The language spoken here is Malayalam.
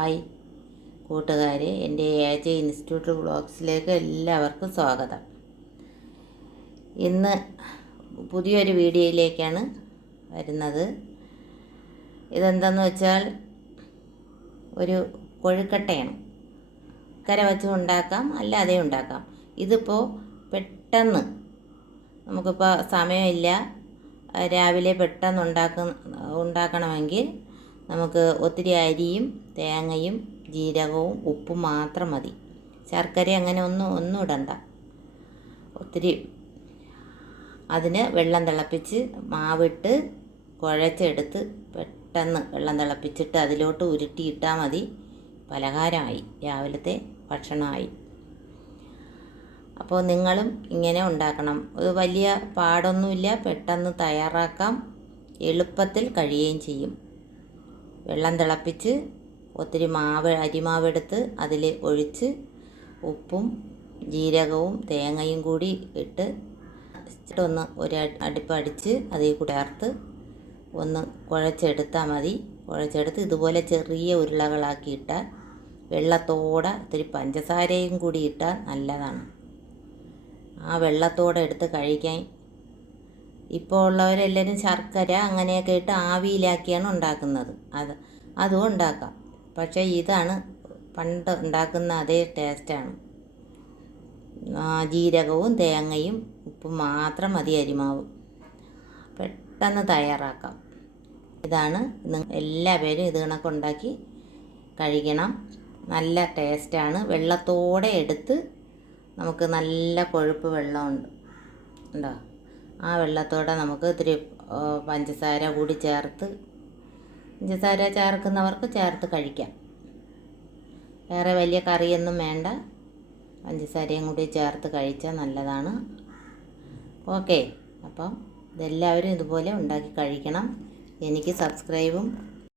ഹായ് കൂട്ടുകാരെ, എൻ്റെ AJ ഇൻസ്റ്റിറ്റ്യൂട്ട് വ്ളോഗ്സിലേക്ക് എല്ലാവർക്കും സ്വാഗതം. ഇന്ന് പുതിയൊരു വീഡിയോയിലേക്കാണ് വരുന്നത്. ഇതെന്താണെന്ന് വെച്ചാൽ ഒരു കൊഴുക്കട്ടയാണ്. കര വച്ചും ഉണ്ടാക്കാം, അല്ലാതെ ഉണ്ടാക്കാം. ഇതിപ്പോൾ പെട്ടെന്ന് നമുക്കിപ്പോൾ സമയമില്ല, രാവിലെ പെട്ടെന്ന് ഉണ്ടാക്കണമെങ്കിൽ നമുക്ക് ഒത്തിരി അരിയും തേങ്ങയും ജീരകവും ഉപ്പും മാത്രം മതി. ശർക്കര അങ്ങനെ ഒന്നും ഇടണ്ട. ഒത്തിരി അതിന് വെള്ളം തിളപ്പിച്ച് മാവിട്ട് കുഴച്ചെടുത്ത് പെട്ടെന്ന് വെള്ളം തിളപ്പിച്ചിട്ട് അതിലോട്ട് ഉരുട്ടിയിട്ടാൽ മതി. പലഹാരമായി, രാവിലത്തെ ഭക്ഷണമായി. അപ്പോൾ നിങ്ങളും ഇങ്ങനെ ഉണ്ടാക്കണം. ഇത് വലിയ പാടൊന്നുമില്ല, പെട്ടെന്ന് തയ്യാറാക്കാം, എളുപ്പത്തിൽ കഴിയുകയും ചെയ്യും. വെള്ളം തിളപ്പിച്ച് ഒത്തിരി അരിമാവെടുത്ത് അതിൽ ഒഴിച്ച് ഉപ്പും ജീരകവും തേങ്ങയും കൂടി ഇട്ട് ഒന്ന് ഒരു അടുപ്പ് അടിച്ച് അതിൽ കൂടി ചേർത്ത് ഒന്ന് കുഴച്ചെടുത്താൽ മതി. കുഴച്ചെടുത്ത് ഇതുപോലെ ചെറിയ ഉരുളകളാക്കിയിട്ടാൽ വെള്ളത്തോടെ ഇത്തിരി പഞ്ചസാരയും കൂടി ഇട്ടാൽ നല്ലതാണ്. ആ വെള്ളത്തോടെ എടുത്ത് കഴിക്കാൻ ഇപ്പോൾ ഉള്ളവരെല്ലാവരും ശർക്കര അങ്ങനെയൊക്കെ ഇട്ട് ആവിയിലാക്കിയാണ് ഉണ്ടാക്കുന്നത്. അതും ഉണ്ടാക്കാം. പക്ഷേ ഇതാണ് പണ്ട് ഉണ്ടാക്കുന്ന അതേ ടേസ്റ്റാണ്. ജീരകവും തേങ്ങയും ഉപ്പും മാത്രം മതി, അരിമാവും. പെട്ടെന്ന് തയ്യാറാക്കാം. ഇതാണ് എല്ലാവരും ഇത് കണക്കുണ്ടാക്കി കഴിക്കണം. നല്ല ടേസ്റ്റാണ്. വെള്ളത്തോടെ എടുത്ത് നമുക്ക് നല്ല കൊഴുപ്പ് വെള്ളമുണ്ട് ഉണ്ടോ, ആ വെള്ളത്തോടെ നമുക്ക് ഇത്തിരി പഞ്ചസാര കൂടി ചേർത്ത്, പഞ്ചസാര ചേർക്കുന്നവർക്ക് ചേർത്ത് കഴിക്കാം. വേറെ വലിയ കറിയൊന്നും വേണ്ട, പഞ്ചസാരയും കൂടി ചേർത്ത് കഴിച്ചാൽ നല്ലതാണ്. ഓക്കെ, അപ്പം ഇതെല്ലാവരും ഇതുപോലെ ഉണ്ടാക്കി കഴിക്കണം. എനിക്ക് സബ്സ്ക്രൈബും